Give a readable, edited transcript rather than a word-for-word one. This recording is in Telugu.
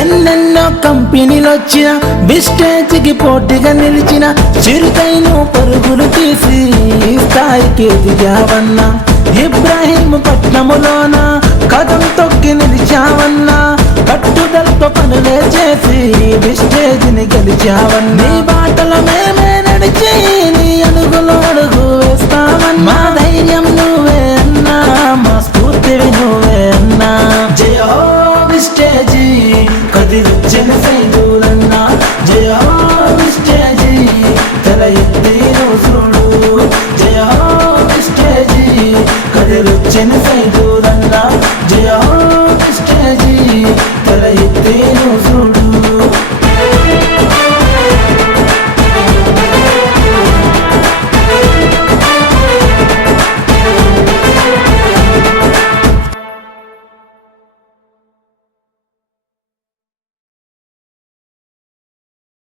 ఎన్నెన్నో కంపెనీలు వచ్చిన బిస్టేజ్కి పోటీగా నిలిచిన చిరుతైను పరుగులు తీసి స్థాయికి ఎదిగావన్నా. ఇబ్రాహీంపట్నములోన కదం తొక్కి నిలిచావన్నా. పట్టుదలతో పనులే చేసి బిస్టేజ్ని గెలిచావన్నా. నీ బాటలో మేమే నడిచి నీ అడుగులో అడుగు వేస్తామన్నా. మా ధైర్యం నువ్వే అన్నా, మా స్ఫూర్తివి నువ్వే అన్నా. జయ హో బిస్టేజీ కదిరొచ్చిన సైదులన్నా. జయ హో బిస్టేజీ తల ఎత్తి నువ్వు చూడు. జయ హో బిస్టేజీ కదిరొచ్చిన సైదు